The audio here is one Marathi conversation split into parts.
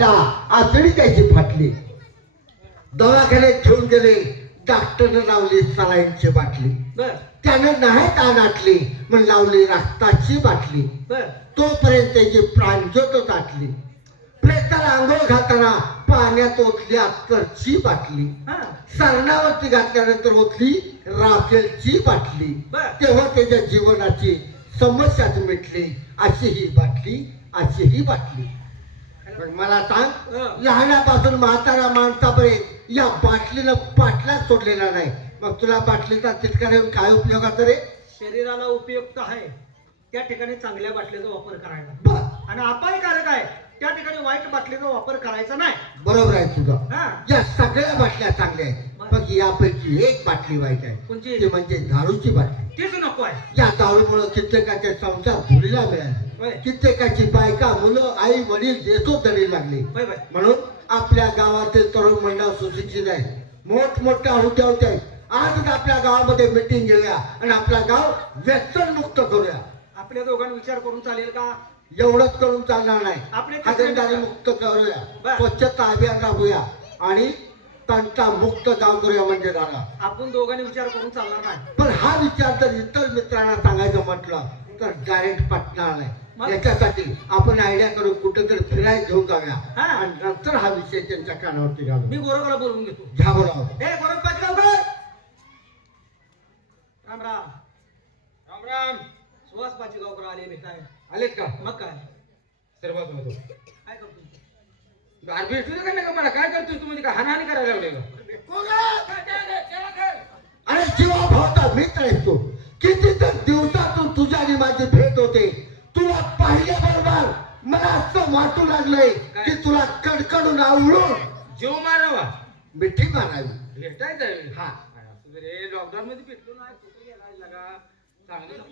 पाहिला आतडी त्याची फाटली. दवाखान्यात घेऊन गेले, डॉक्टरने लावली सलाईनची बाटली. बर त्यानं नाही ताण आटली मग लावली रक्ताची बाटली. बर तोपर्यंत त्याची प्राणज्योत आटली. प्रेताला आंघोळ घालताना पाण्यात ओतली अत्तरची बाटली. हा सरणावरती घातल्यानंतर ओतली राखेलची बाटली. बर तेव्हा त्याच्या जीवनाची समस्याच मिटली. अशी ही बाटली, अशी ही बाटली. पण मला सांग, लहानापासून म्हातारा माणसापर्यंत या बाटलीनं पाटलाच सोडलेला नाही. मग तुला बाटलीचा तितका येऊन काय उपयोगाचं रे? शरीराला उपयुक्त आहे त्या ठिकाणी चांगल्या बाटलीचा वापर करायला, बर आणि अपायकारक आहे त्या ठिकाणी वाईट बाटलीचा वापर करायचा नाही. बरोबर आहे तुझं. हा या सगळ्या बाटल्या चांगल्या आहेत. मग यापैकी एक बाटली वाईट आहे. कोणची? ती म्हणजे दारूची बाटली. तेच नको आहे. या दारूमुळे कित्येकाचे संसार धुळीला होय. मिळाले. कित्येकाची बायका, मुलं, आई वडील देतो दरी लागली. होय बाय. म्हणून आपल्या गावातील तरुण मंडळ सुशिक्षित आहे, मोठमोठ्या हुद्द्या होत्या. आजच आपल्या गावामध्ये मीटिंग घेऊया आणि आपला गाव व्यसन मुक्त करूया. आपल्या दोघांना विचार करून चालेल का? एवढंच करून चालणार नाही. आपले हागणदारी मुक्त करूया, बर. स्वच्छता अभियान राबवूया आणि तंटा मुक्त गाव करूया म्हणजे झाला. आपण दोघांनी विचार करून चालणार नाही. पण हा विचार जर इतर मित्रांना सांगायचं म्हटलं तर डायरेक्ट पटणार मग? नाही. याच्यासाठी आपण आयडिया करून कुठेतरी फिरायला घेऊन जाऊया हा. आणि नंतर हा विषय त्यांच्या कानावरती घालू. मी गोरखला बोलवून घेतो. घ्या बोलावं. हे गोरख पाचगावकर, राम राम. राम राम. सुहास पाचगावकर आले भेटाय. आलेत का? मग काय सर्वात होतो काय करतो? गार भेटू का नाही का मला? काय करतोय तू? म्हणजे का हानाहानी करायला लागले का? अरे जीवा भावता मित्र आहेस तू. किती तर दिवसातून तुझ्या आणि माझी भेट होते. तुला पाहिल्याबरोबर मला असं वाटू लागलंय की तुला कडकडून आवळून जीव मारावा, मिठी मारावी. भेटायचं. हा. रे लॉकडाऊन मध्ये भेटलो ना, कुठे गेला लागा चांगलं.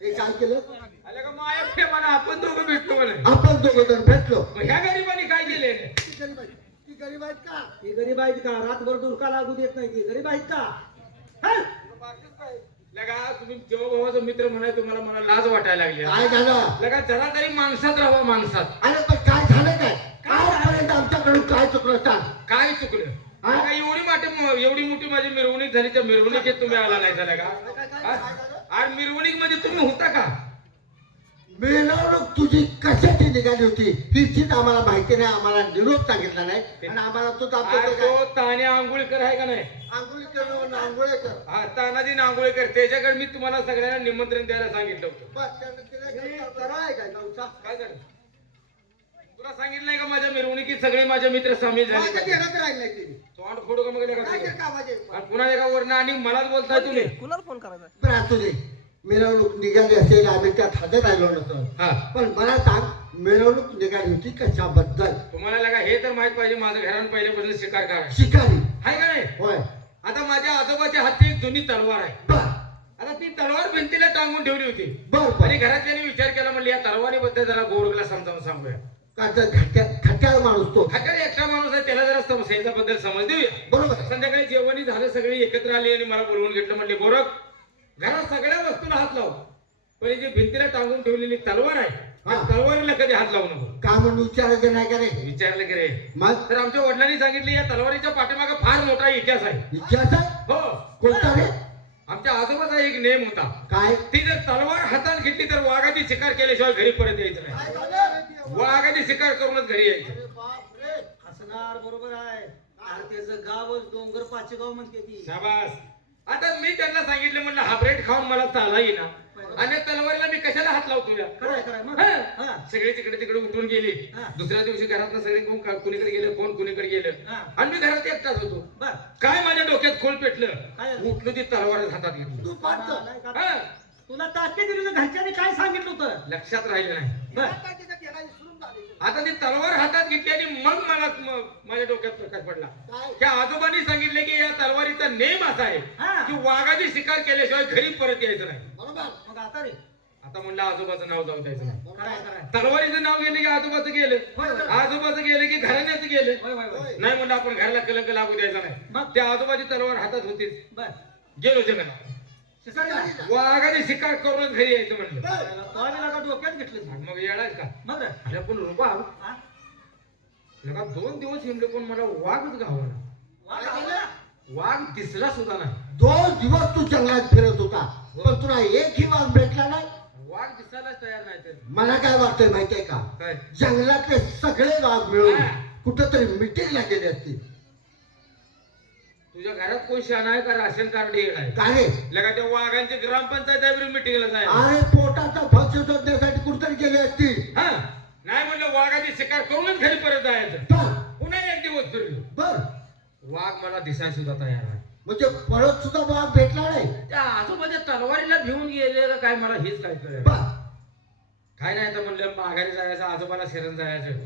हे काय केलं? आलं का माया प्रेमानं आपण दोघं भेटलो म्हणे. आपण दोघं जण भेटलो. मग ह्या गरीबाने काय केले? ती गरीब आहेत का? ही गरीब आहेत का? रातभर डुलका लागू देत नाही. ती गरीब आहेत का? हा? लगा तुम्ही जेव्हा भावाचा मित्र म्हणाय तुम्हाला मला लाज वाटायला लागली. काय झालं? लगा जरा तरी माणसात राहावा, माणसात. अरे पण काय झालं काय? आजपर्यंत आमच्याकडून काय चुकलं सांग? काय चुकलं? हा? लगा एवढी मोठी माझी मिरवणूक झाली, त्या मिरवणुकीत तुम्ही आला नाही झाला का? आणि मिरवणूक मध्ये तुम्ही होता का? मिरवणूक तुझी कशाची निघाली होती हिचीच आम्हाला माहिती नाही. आम्हाला निरोप सांगितला नाही आणि आम्हाला तो आज तो ताने आंघोळकर आहे का नाही? आंघोळी करून आंघोळी कर. हा, तानाजी आंघोळकर. त्याच्याकडे मी तुम्हाला सगळ्यांना निमंत्रण द्यायला सांगितलं होतं. बस त्यानं तिला काही कळतं आहे का गावचा? काय झालं? तुला सांगितलं नाही का माझ्या मिरवणुकीत सगळे माझे मित्र सामील माझ्या झाले? ध्यानात राहिलं नाही तिने. तोंड फोडू का मग? काय केलं कामाचे? आणि पुन्हा एका वरनं आणि मलाच बोलताय तुम्ही. कुणाला फोन करायचा? बरं असू दे. मिरवणूक निघाली असेल आम्ही त्यात हजर राहिलो नसतो. हा, पण मला सांग मिरवणूक निघाली होती कशाबद्दल? तुम्हाला लगा हे तर माहित पाहिजे माझं घरानं पहिल्यापासून शिकार काय शिकारी. आहे का नाही? होय. आता माझ्या आजोबाच्या हाती एक जुनी तलवार आहे. बर आता ती तलवार भिंतीला टांगून ठेवली होती. बर आणि घरातल्याने विचार केला, म्हणले या तलवारीबद्दल जरा गोरगला समजावून सांगूया. का तर खट्याळ माणूस तो. खाकर एकटा माणूस आहे, त्याला जरा समस्याबद्दल समज देऊया. बरोबर आहे. संध्याकाळी जेवणी झालं, सगळे एकत्र आले आणि मला बोलवून घेतलं. म्हणले गोरख, घरात सगळ्या वस्तूला हात लाव, पण ही जी भिंतीला टांगून ठेवलेली तलवार आहे त्या तलवारीला कधी हात लावू नको. का म्हणून विचारायचं नाही का रे? विचारलं की रे? मग तर आमच्या वडिलांनी सांगितले या तलवारीच्या पाठीमागे फार मोठा इतिहास आहे. विचारता हो, कोणता रे? आमच्या आजोबाचा एक नेम होता. काय? ती जर तलवार हातात घेतली तर वाघाची शिकार केल्याशिवाय घरी परत यायचं नाही. वाघाची शिकार करूनच घरी यायचं. हसणार बरोबर आहे. अरे त्याचं गावच डोंगर पाचगाव म्हणते ती. शाबास. आता मी त्यांना सांगितलं, म्हणलं हाब्रेट खाऊन मला चाला येईना आणि तलवारीला मी कशाला हात लावतो या? खरंय खरंय मग. हा. हा. सगळे तिकडे तिकडे उठून गेली. हा. दुसऱ्या दिवशी घरात सगळे कोण कुणीकडे गेलं, कोण कुणीकडे गेलं. हा. आणि मी घरात एकटाच होतो. बर काय माझ्या डोक्यात खोल पेटलं, काय? उठलो ती तलवार हातात घेतली. तू पाहतो. नाही का? हा. तुला ताकद दिली तर घरच्यांनी काय सांगितलं होतं? लक्षात राहिलं नाही. बर आता ती तलवार हातात घेतली आणि मग मला माझ्या डोक्यात प्रकाश पडला. काय? त्या आजोबांनी सांगितले की या तलवारीचा नेम असा आहे हा. की वाघाची शिकार केल्याशिवाय घरी परत यायचं नाही. बरोबर. मग आता रे आता म्हणलं आजोबाचं नाव जाऊ द्यायचं नाही. खरंय खरंय. तलवारीचं नाव गेलं की आजोबाचं गेलं, होय, होय. आजोबाचं गेलं की घराण्याचं गेलं. होय होय होय. नाही म्हणलं आपण घराला कलंक लागू द्यायचा नाही. मग? त्या आजोबाची तलवार हातात होतीच. बर गेलो जंगलात. शिकारीला. वाघाने शिकार करूनच घरी यायचं म्हणलं तो आम्ही लगा डोक्यात घेतलं मग येणार का मग रे. अरे पण रुपा हा? लगा 2 दिवस हिंडलो पण मला वाघच गावाला वाघ आला. वाघ दिसला सुद्धा नाही 2 दिवस तू जंगलात फिरत होता पण तुला एकही वाघ भेटला नाही. वाघ दिसायलाच तयार नाही तर मला काय वाटतंय माहितीये का काय जंगलातले सगळे वाघ मिळून हा. कुठंतरी मिटिंगला गेले असतील. तुझ्या घरात कोण शान आहे का राशन कार्ड येणार का रे लगा त्या वाघांची ग्रामपंचायत मिटिंगला जाय अरे पोटाचा भक्ष्य शोधण्यासाठी कुठतरी गेले असतील. हा नाही म्हणलं वाघाची शिकार करूनच घरी परत जायचं बर पुन्हा एक दिवस फिरलो बर वाघ मला दिसाय सुद्धा तयार आहे म्हणजे परत सुद्धा वाघ भेटला नाही. त्या आजोबाच्या तलवारीला भिवून गेले का काय मला हेच काय कळलं बर काय नाही तर म्हणलं माघारी जायचं आजोबाला शरण जायचं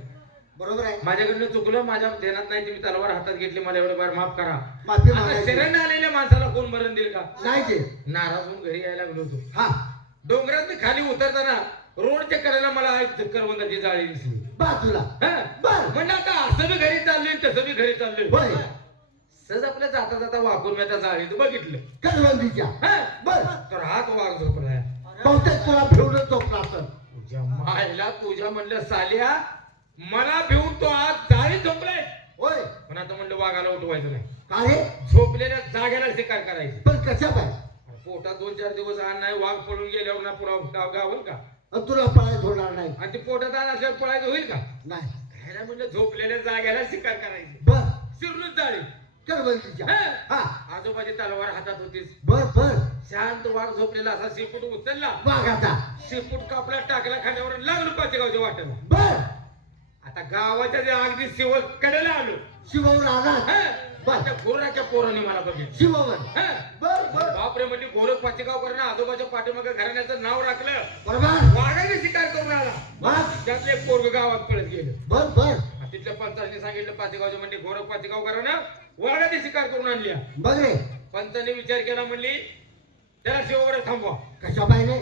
बरोबर आहे. माझ्याकडनं चुकलं माझ्या ध्यानात नाही तुम्ही तलवार हातात घेतली मला एवढं बार माफ करा माफी आता मागायची शरण आलेल्या माणसाला कोण मरण देईल का नाही ते नाराज होऊन घरी यायला लागलो होतो हा डोंगरात खाली उतरताना रोडच्या कडेला मला एक करवंदाची जाळी दिसली बाजूला हा? बर म्हणलं आता असं बी घरी चाललोय तसं बी घरी चाललोय होय सहज आपल्या जाता जाता वाकून मी त्या जाळीत बघितलं करवंदीच्या हा? बर तर हात वाघ झोपलाय बहुतेक तुला फिरून झोपला असेल. तुझ्या मायला तुझ्या म्हणलं साल्या मला भिवून तो आज जाळीत झोपलाय होय पण आता म्हणलं वाघाला उठवायचं नाही का रे झोपलेल्या जागेला शिकार करायची पण कशा पाय पोटात 2-4 दिवस आण नाही वाघ पळून गेल्यावर ना पुरा गावल का तुला पळायच होणार नाही. आणि ते पोटात आण असल्यावर पळायचं होईल का नाही खायला म्हणलं झोपलेल्या जागेला शिकार करायची बर शिरूनच जाळी करवंदीच्या हा. हा आजोबाची तलवार हातात होतीच बर बर शांत वाघ झोपलेला असा शेपूट उचलला वाघाचा शेपूट कापला टाकला खांद्यावर लागलो पाचेगावच्या वाटेला बर आता गावाच्या जे अगदी शिव कडेला आलो शिववर आला हा. बर. त्या गोराच्या पोराने मला बघितलं शिववर हा. बर बर बापरे म्हणजे गोरख पाचेगावकरांना आजोबाच्या पाठीमागे घराण्याचं नाव राखलं बरोबर वाघाने शिकार करून आला बर त्यातले एक पोरग गावात पळत गेलं बर बर आणि तिथल्या पंचाने सांगितलं पाचेगावच्या म्हणजे गोरख पाचेगावकरांना वाघाने शिकार करून आणल्या बघ रे पंचाने विचार केला म्हणली त्याला शिववर थांबवा कशा पाहिजे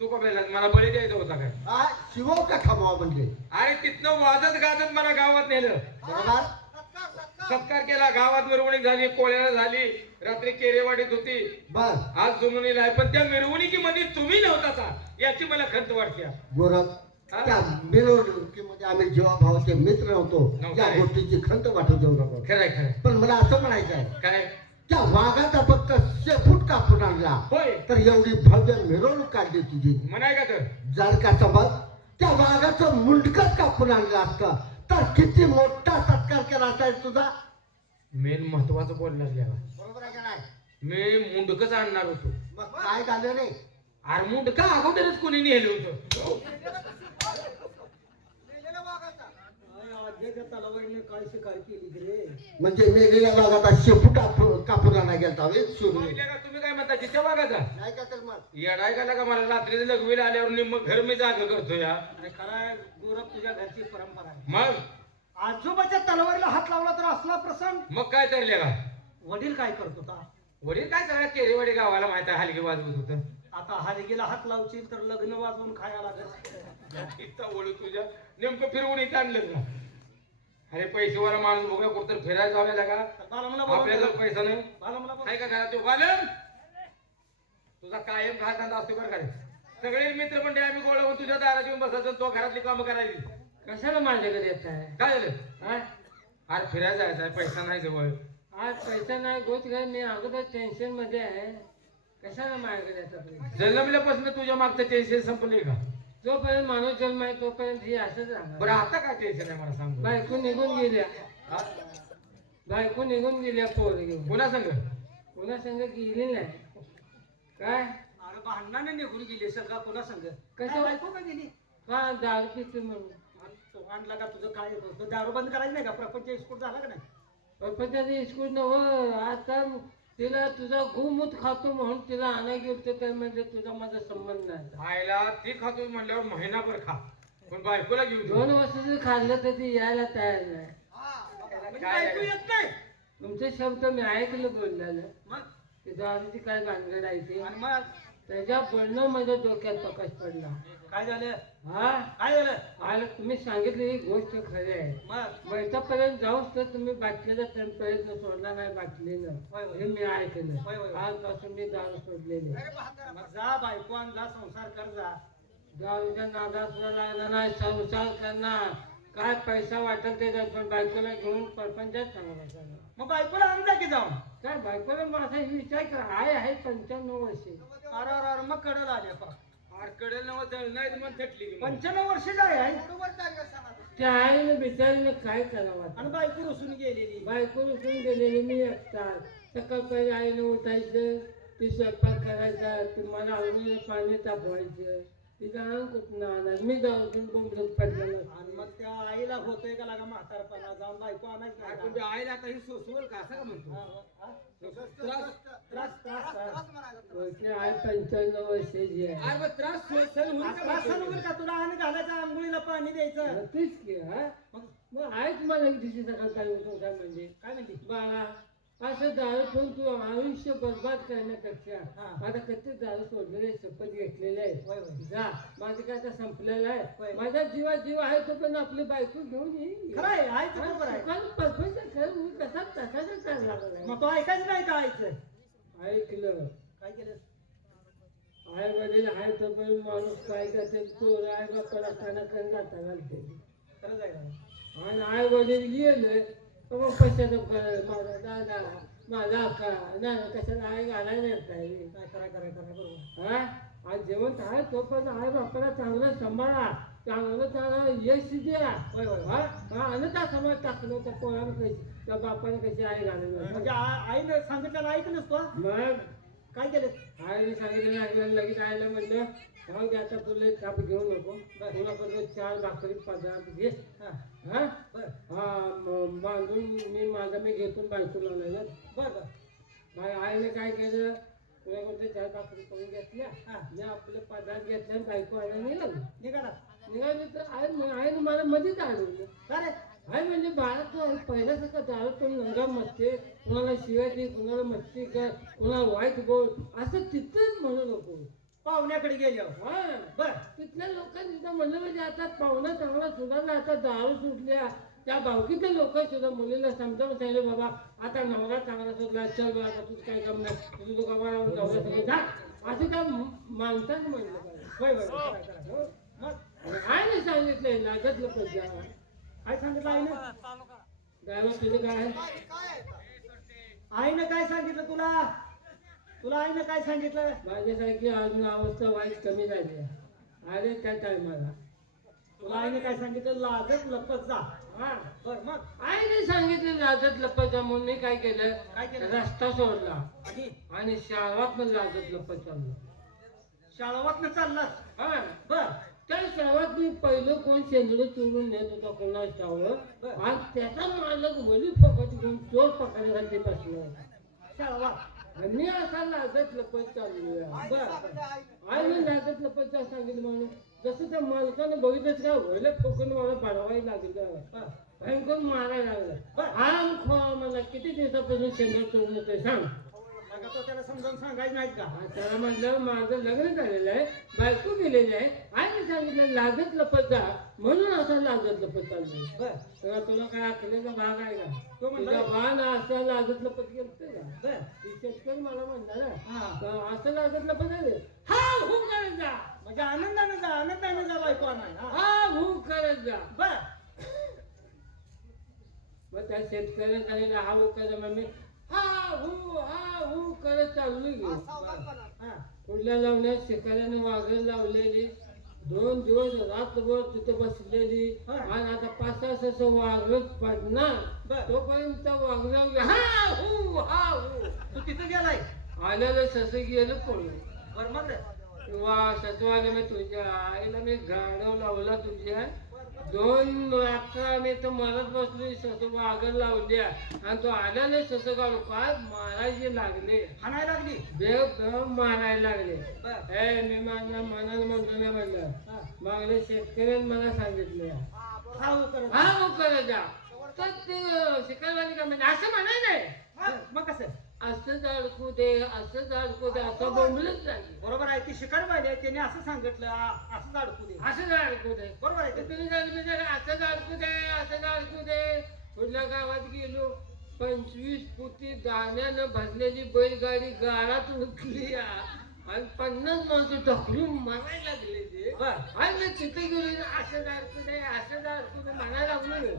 तू का बेला मला बळी द्यायचा होता काय हा शिवव का थांबवा म्हणजे अरे तिथनं वाजत गाजत मला गावात नेलं बरोबर सत्कार केला गावात मिरवणूक झाली कोळ्याला झाली रात्री केरेवाडीत होती बर आज जुनुनीला आहे पण त्या मिरवणुकीमध्ये तुम्ही नव्हता याची मला खंत वाटते गोरख हा? त्या मिरवणुकीमध्ये आम्ही जीवाभावाचे मित्र होतो नव्हतं त्या रे. गोष्टीची खंत वाटू देऊ नको. खरंय खरंय पण मला असं म्हणायचं आहे काय त्या वाघाचा फक्त शेपूट कापून आणला होय तर एवढी भव्य मिरवणूक काढली तुझी. म्हणाय का तर जर का समज त्या वाघाचं मुंडकच कापून आणलं असतं तर किती मोठा सत्कार केला असायचा तुझा. मेन महत्वाचं बोललाच घ्यावा बरोबर आहे का नाही. मी मुंडकच आणणार होतो मग काय झालं रे अरे मुंडका अगोदरच कोणी नेलं होतं आज्याच्या तलवारीने काय शिकार केली रे. म्हणजे मेलेल्या वाघाचा शेपूट कापून आणा गेलता होय सुरू पाहिलं का तुम्ही काय म्हणता तिच्या वागाचा नाही का तर मग येडाय का लागा मला रात्री लघवीला आल्यावर निम्म घर मी जाग करतो या अरे खरा गोरख तुझ्या घरची परंपरा आहे. मग आजोबाच्या तलवारीला हात लावला तर असला प्रसंग. मग काय तरले का वडील काय करत होता. वडील काय सगळ्या केरेवाडी गावाला माहिती आहे हलगी वाजवत होतं आता हलगीला हात लावशील तर लग्न वाजवून खायला लागत. इथं ओळख तुझ्या नेमकं फिरवून इथं आणलं का अरे पैसेवाला माणूस बघा कुठं फिरायला जाऊया का आपल्याला पैसा नाही आहे का घरात बालम तुझा कायम घाटात असतो बरं का रे. सगळे मित्र मंडळी आम्ही गोळा होऊन तुझ्या दारात येऊन बसायचं तो घरातली कामं करायची कशाला माझ्याकडे येत आहे काय झालं हा? अरे फिरायला जायचं आहे पैसा नाही जवळ आज पैसा नाही गोत घर मी अगोदर टेन्शन मध्ये आहे. कशाला माझ्याकडे येतात जन्मल्यापासून तुझ्या मागचं टेन्शन संपले का जोपर्यंत माणूस जन्म आहे तोपर्यंत हे असंच बरं राहणार. आता काय टेन्शन आहे मला सांग बायको निघून गेल्या हा? बायको निघून गेल्या पोर घेऊन कोणा सांग कोणा संग गेली नाही काय अरे भांडणाने निघून गेली सगळा कोणा संग कसं? बायको का गेली. हा दारू पितो म्हणून तो आणला का तुझं काय होतं दारू बंद करायचं नाही का प्रपंच एक्सपोर्ट झाला का नाही. पण त्याचं स्कूल नव आता तिला तुझा गोमूत खातो म्हणून तिला आणा गेलतो तर म्हणजे तुझा माझा संबंध नाही. आईला ती खातो म्हणल्यावर महिनाभर खा पण बायकोला घेऊ दे. 2 वर्ष जर खाल्लं तर ती यायला तयार नाही. म्हणजे काय बायको येत नाही. तुमचे शब्द मी ऐकलं बोललेलं मग ते दारूची काय भानगड आहे ते आणि मग त्याच्या बोलणं माझ्या डोक्यात प्रकाश पडला. काय झालं हा काय झालं आला तुम्ही सांगितलेली गोष्ट खरी आहे. मग बैठापर्यंत जाऊच तर तुम्ही बाटलीचा प्रयत्न सोडला नाही बाटलीनं. होय, होय. हे मी ऐकलं. होय, होय. आजपासून मी दारू सोडलेली. मग जा बायको आण जा संसार कर जा दारूच्या नादात सुद्धा लागला नाही. संसार करणार काय पैसा वाटेल त्याच्यात पण बायकोला घेऊन परपंचात सांगा. मग बायकोला आण जा की जाऊन काय बायकोला माझा विचार करा आहे 95 वर्षे. अरे अरे अरे मग कडल आले पा कडे नव्हतं नाही तर मग थटली की मग. 95 वर्ष आहे त्या आईने बिचारीने काय करावं. आणि बायको रुसून गेलेली बायको उठून गेलेली मी एकटा. सकाळ पहिले आईने उठायचं ती स्वयंपाक करायचा ती मला आवडीने पाणी तापवायचं तिचं अंग कुठून आणणार मी जाऊन बोंबलत पडलेलं. आणि मग त्या आईला होतोय का लागा म्हातारपणा जाऊन बायको आणायचं काय नाही पण का? ते आईला आता ही सोसवल का असं का म्हणतो हा, हा. त्रास त्रास त्रास त्रास वरती आहे 95 वर्षाची आहे. आई मग त्रास सहन होईल का त्रास म्हणतो? होईल का तुला आणि घालायचं आंघोळीला पाणी द्यायचं तीच की हा मग आहेच मला एक दिवशी सकाळ काय उठून काय म्हणजे काय म्हणली बाळा असं दारू पण तू आयुष्य बरबाद करण्यापेक्षा हा. आता किती दारू सोडलेले शपथ घेतलेले आहे. होय, होय. जा माझं काय आता संपलेलं होय. आहे. माझा जीव आहे तो पण आपली बायको घेऊन येईल. खरं आहे आईचं बरोबर आहे परपंच कर मी कसा तसाच करायला लागलाय. मग तो ऐकायचं नाही का आईचं ऐकलं काय केलं आई वडील आहे तो पण माणूस काय करते चोर आई बापाला कानाकडे जाता घालते. खरंच आहे का? आणि आई वडील गेले तर मग पश्चाताप करायला माझा दादा माझा अक्का नाही कशाला आई घालायला येत नाही. काय करा बरोबर हा आज जेवण आहे तो पण आई बापाला चांगलं सांभाळा चांगलं यश द्या. होय होय हा हा अनंता समाज टाकलं त्या पोरानं कशी त्या बापाने कशी आई घालायला. म्हणजे आईने सांगितलं ऐकलंच तो मग काय केलं आईने सांगितलं ऐकलं लगेच आईला म्हणलं जाऊ दे आता तुला एक काप घेऊ नको तुला 4 भाकरी पदार्थ घे. हा हा बर हा बांधून मी घेतून बायको लावलं. बर बर बाय आईने काय केलं तुला कोणत्या 4 भाकरी करून घेतल्या हा. मी आपले पदार्थ घेतले बायको आईला निघाली. निघाला निघाली तर आईने मला मध्येच आणलं. का रे आई म्हणजे बाळा तू पहिल्यासारखं दारू तो नंगा मस्ते कुणाला शिवाय दे कुणाला मस्ती कर कुणाला वाईट बोल असं तिथंच म्हणू नको. पाहुण्याकडे गेल्यावर हा बर तिथल्या लोकांनी सुद्धा म्हणलं म्हणजे आता पाहुणा चांगला सुधारला आता दारू सुटल्या त्या भावकीतले लोक सुद्धा मुलीला समजावून सांगितले बाबा आता नवरा चांगला सुटला चल बा आता तुझं काय काम नाही तुझं तो नवरा सगळं जा असं त्या माणसानं म्हणलं पाहिजे. होय होय करा. मग काय नाही सांगितलंय लागतलं पैसा काय सांगितलं आईनं ड्रायव्हर तुझं काय आहे आईनं काय सांगितलं तुला आईनं काय सांगितलं माझ्यासारखी अजून अवस्था वाईट कमी झाली आहे. अरे त्या टायमाला तुला आईने काय सांगितलं लाजत लपत जा हा बर मग आईने सांगितलं लाजत लपत म्हणून मी काय केलं काय केलं रस्ता सोडला आणि आणि शाळात पण लाजत लपत चाललो. शाळावातनं चाललास हा बर त्या शाळात मी पहिलं कोण शेंदूर चोरून नेत होता कोणाला शाळा बरं. आणि त्याचा मालक वली फकत घेऊन चोर पकडण्यासाठी बसला. शाळावात आणि मी असा लाजत लपत चाललोय. बर आईने लाजत लपत जा सांगितलं म्हणून जसं त्या मालकानं बघितलंच का वले फकून मला पाडवायला लागलं. भयंकर मारायला लागलं. आम खो मला किती दिवसापासून शेंदूर चोरून येतोय सांग. मग तो त्याला समजावून सांगायचं नाहीत का त्याला म्हटलं माझं लग्न झालेलं आहे बायको गेलेली आहे आईने सांगितलं लाजत लपत जा म्हणून असं लाजत लपत चाललंय. बर तेव्हा तुला काय आखलेचा भाग आहे का तो म्हणला तुझा बाण असं लाजत लपत गेलं का बर ती शेतकरी मला म्हणला ना हा तर असं लाजत लपत आहे हा हू करत जा म्हणजे आनंदाने जा बायको आणाय हा हू करत जा. बर मग त्या शेतकऱ्याने सांगितलं हा हू करत मग मी हा हू करत चाललो की हा पुढल्या लावण्यात शेतकऱ्याने वाघर लावलेली 2 दिवस रात्रभर तिथे बसलेली आणि आता 5-6 वाघरच पडणार बर. तोपर्यंत वाघर हा हू तू तिथं गेलाय आलेलं सस गेलं पडलं. बर मग रे वा सचवाले मी तुझ्या आईला मी गाडव लावला तुझ्या 2 रात्र मी तर मरत बसली सस वाघर लावल्या आणि तो आलेले सस गाडू काय मारायचे लागले हाणायला लागली देव मारायला लागले. बर ए मी माझ्या मनाला म्हणतो नाही म्हणलं हा मागले शेतकऱ्याने मला सांगितलं हा हो करत हा हो करत जा तर ते शिकायवाली का म्हणजे असं म्हणाय नाही मग कसं असंच अडकू दे असंच अडकू दे असं बोंबलच नाही बरोबर आहे ती शिकार पाहिजे त्याने असं सांगितलं असंच अडकू दे असंच अडकू दे बरोबर आहे तर ते. तुम्ही सांगितलं असंच अडकू दे असंच अडकू दे पुढल्या गावात गेलो 25 फुटी दाण्यानं भरलेली बैलगाडी गाळात उठली आणि 50 माणसं ढकलून मारायला लागले ते बरं. आणि तिथे गेलो असंच अडकू दे असंच अडकू दे म्हणायला लागलो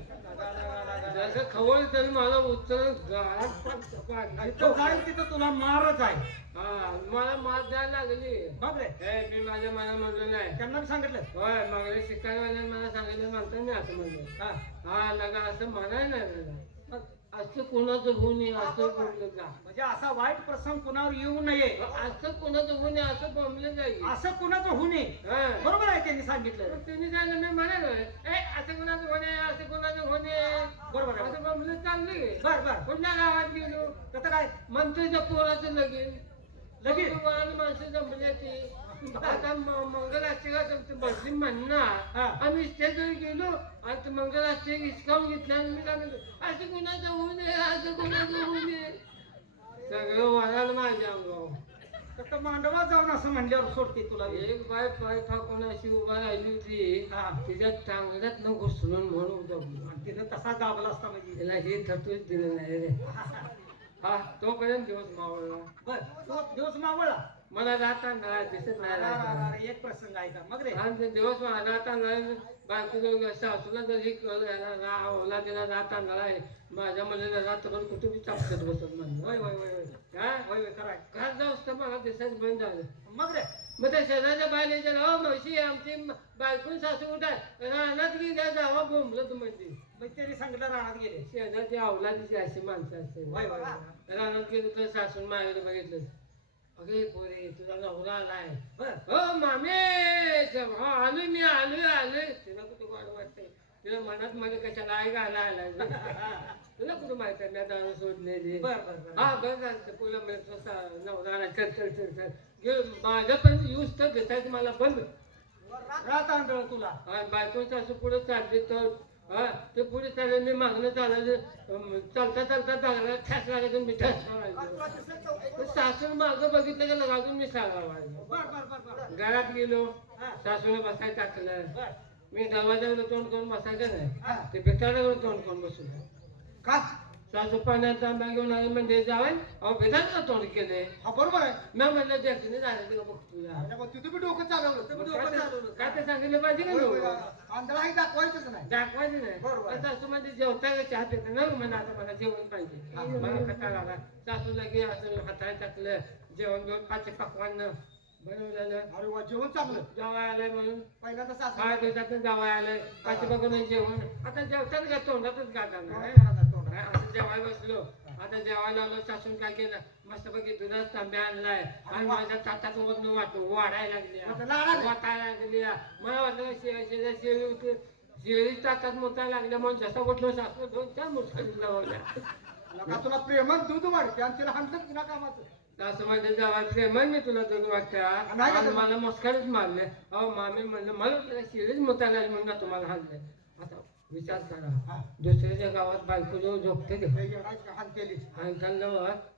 जसं खवळ तरी मला उत्तर गाळात पाडला तो जाईल तिथं तुला मारच आहे हा मला मार द्यायला लागली बघ रे हे मी माझ्या मना म्हणलो नाही त्यांना मी सांगितलं होय मागल्या शिकायवाल्यानं मला सांगितलं म्हणतात मी असं म्हणलं हा हा लगा असं म्हणाय नाही मला मग असं कोणाचं होऊ नये असं बोललं जा म्हणजे असा वाईट प्रसंग कुणावर येऊ नये असं कोणाचं होऊ नये असं बोंबलं जाईल असं कुणाचं होऊ नये हा. बरोबर आहे त्यांनी सांगितलं मग त्यांनी सांगितलं मी म्हणालो असं कोणाचं होणे असं कोणाचं होणे बरोबर आहे. असं बोंबलं चालले बर बर पुन्हा गावात गेलो कसं काय मंत्रीच्या पोराचं लगीन लगीन? वाहन माणसं जमल्याची आता मंगलाष्टका बसली म्हणणार हा. आम्ही स्टेजवर गेलो आणि ते मंगलाष्टक हिसकावून घेतलं आणि मी काय म्हणतो असं कोणाचं होऊ नये असं कोणाचं होऊ नये सगळं वाढायला माझ्या अंगावर तर मांडवा जाऊन असं म्हणल्यावर सोडते तुला एक बाय पाय फाकून अशी उभा राहिली होती हा. तिच्या टांगड्यात न घुसलून म्हणून दबली आणि तिनं तसा दाबला असता म्हणजे तिला हे थटूच दिलं नाही रे हा तोपर्यंत दिवस मावळला बर तो दिवस मावळला मला जाता नाही दिसत नाही राहता. एक प्रसंग आहे का मग रे आणि ते दिवस जाता नाही बायको सासूला जर हे कळलं तिला जाता नाही माझ्या मुलीला रात्रभर कुठे बी चापत बसत म्हणलं होय होय होय होय हा होय होय कराय घरात जाऊस तर मला दिसायचं बंद झालं मग रे मग त्या शेजारच्या बायला विचारलं हो मावशी आमची बायकून सासू कुठं आहे रानात गेल्या जावा बोंबलं तू म्हणते मग त्यांनी सांगितलं रानात गेले शेजारची अवलादीची अशी माणसं असते होय होय होय. रानात गेलो तर सासून मागेलं बघितलं अगे पोरे तुझा नवरा आलाय बर हो मामे हा आलोय मी आलोय तिला कुठं गोड वाटतंय तिला मनात मध्ये कशाला आहे घाला आलाय तुला कुठं माहित आहे मी दारू सोडलेली बर बर बर हा बरं झालं तुला मिळतो नवरा आला चल माझ्यापर्यंत यूज तर घेतायचं मला बंद रात आंधळ तुला बायकोचं असं पुढे चालते तर हा ते पुढे चालले मी मागणं चालायचं चालता चांगला ठ्यास लागायचं मी ठ्यास लागायचं सासून मागं बघितलं का अजून मी सांगा बर बर बर बर घरात गेलो हा. सासूने बसायला टाकलं बर मी दरवाजावर तोंड करून बसायचं हा. नाही ते बेताळावर तोंड करून बसून का सासू पाण्यात तांबा घेऊन आले म्हणजे जावं अहो बेताळा तोंड केले हा बरोबर आहे मी म्हणलं देखील झालं ते बघ तुला तिथं बी डोकं चालवलं तुम्ही डोकं चालवलं काय ते सांगितलं पाहिजे का होय, होय, नको? होय. आंधळा हे दाखवायचंच नाही दाखवायचं नाही बरोबर. पण सासू म्हणजे जेवता का चहा पिता ना म्हणा आता मला जेवण पाहिजे मला खटाळा आला सासूला की असं हाताने टाकलं जेवण घेऊन पाच पकवान बनवलेलं अरे वा जेवण चांगलं जावा आलंय म्हणून पहिल्यांदा 6 सासू दिवसातून जावा आलंय पाच बघून जेवण आता जेवताना का तोंडातच गाता नाही असं जेवायला बसलो आता जेवायला आलो सासून काय केलं मस्तपैकी दुधात तांब्या आणलाय आणि माझ्या ताटात वरून वाढायला लागली वाटायला लागली मला वाटलं शेळी होती शेळी ताटात मोतायला लागल्या म्हणून जसा म्हटलं सासू 2-4 मुठ्या लावल्या तुला प्रेमात दूध वाढते आणि तिला हाणतात तुला कामाचं असं माझ्या जेव्हा प्रेमान मी तुला दूध वाटतं नाही का आणि मला मस्करच मारले अहो मामी म्हणलं मला वाटलं शेळीच मोतायला लागली म्हणून तुम्हाला हाणले आता विचार करा दुसऱ्याच्या गावात बायको जो झोपते ते आणि त्यांना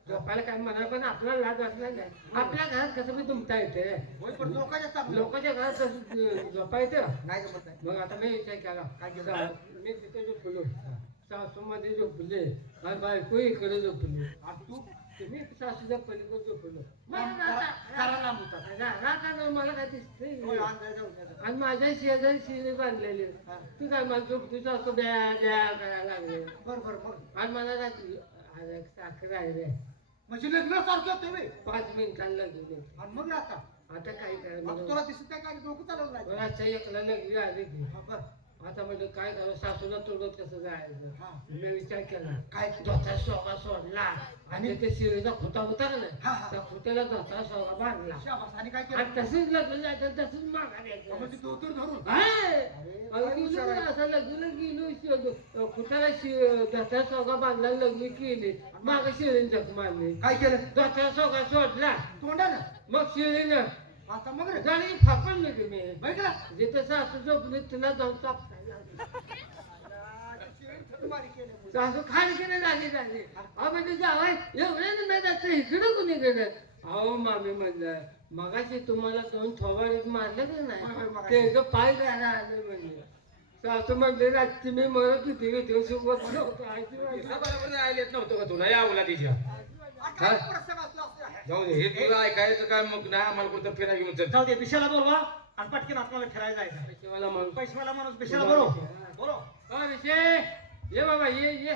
झोपायला काय म्हणा पण आपल्याला लाज वाटला नाही आपल्या घरात कसं बी तुमता येते लोकांच्या घरात कसं झोपा येतं नाही जमत नाही मग आता मी विचार केला काय केलं मी तिथे झोपलो सासू मध्ये झोपले आणि बायको इकडे झोपली आणि तू तुम्ही सासूच्या पलीकडे झोपलो करा लांब होता राहता मला काय दिसते होय, आंधळा जाऊन येतात. आणि माझ्या शेजारी शिरे बांधलेले तू काय मला झोपतीचं असं द्या द्या करायला लागले बर बर मग आणि मला अरे साखर आहे रे म्हणजे लग्न सारखं होतं बे. 5 मिनिटांना लागले आणि मग आता आता काय आता करायला तुला दिसत नाही काय डोकं चालवलं नाही बराचशा एकला लगली आली की हा, बर आता म्हणजे काय करावं सासूला तोडत कसं जायचं हा. मी विचार केला काय धोता सोगा सोडला आणि ते शिळीचा खोटा होता का नाही हा, हा. त्या खोट्याला धोता सोगा बांधला शाबास. आणि काय आणि केलं तसंच लग्न जायचं तसंच मागा द्यायचं म्हणजे धोतर धरून हाय! काय अगं हुशार आहे. असं लग्न गेलो खुटाला धोत्या सोगा बांधला लग्न केली माग शिळीने जख मारली काय केलं धोत्या सोगा सोडला तोंडानं मग शिळीनं आता मग रे गाडी फापण नाही तुम्ही बघ ना जिथं सासू झोपली तिला जाऊन चापसायला लागली. सासू खाडकीने झाली झाली अहो म्हणजे जावाय एवढे नाही जायचं इकडे कुणी गेलं अहो मामी म्हणलं मगाशी तुम्हाला 2 थोबाडीत मारलं की नाही ते पाय जायला आले म्हणजे सासू म्हणले रात्री मी मरत होती घेऊन सुखवत बरोबर आलेच नव्हतं का तुला या उलादीच्या जाऊ दे हे तुला ऐकायचं काय मग नाही आम्हाला कुठं फिरायला घेऊन चल जाऊ दे बिशाला बोलवा आणि पटकन आपल्याला फिरायला जायचं पैसेवाला माणूस पैशावाला माणूस बिशाला बोलव बोलव विषय ये बाबा ये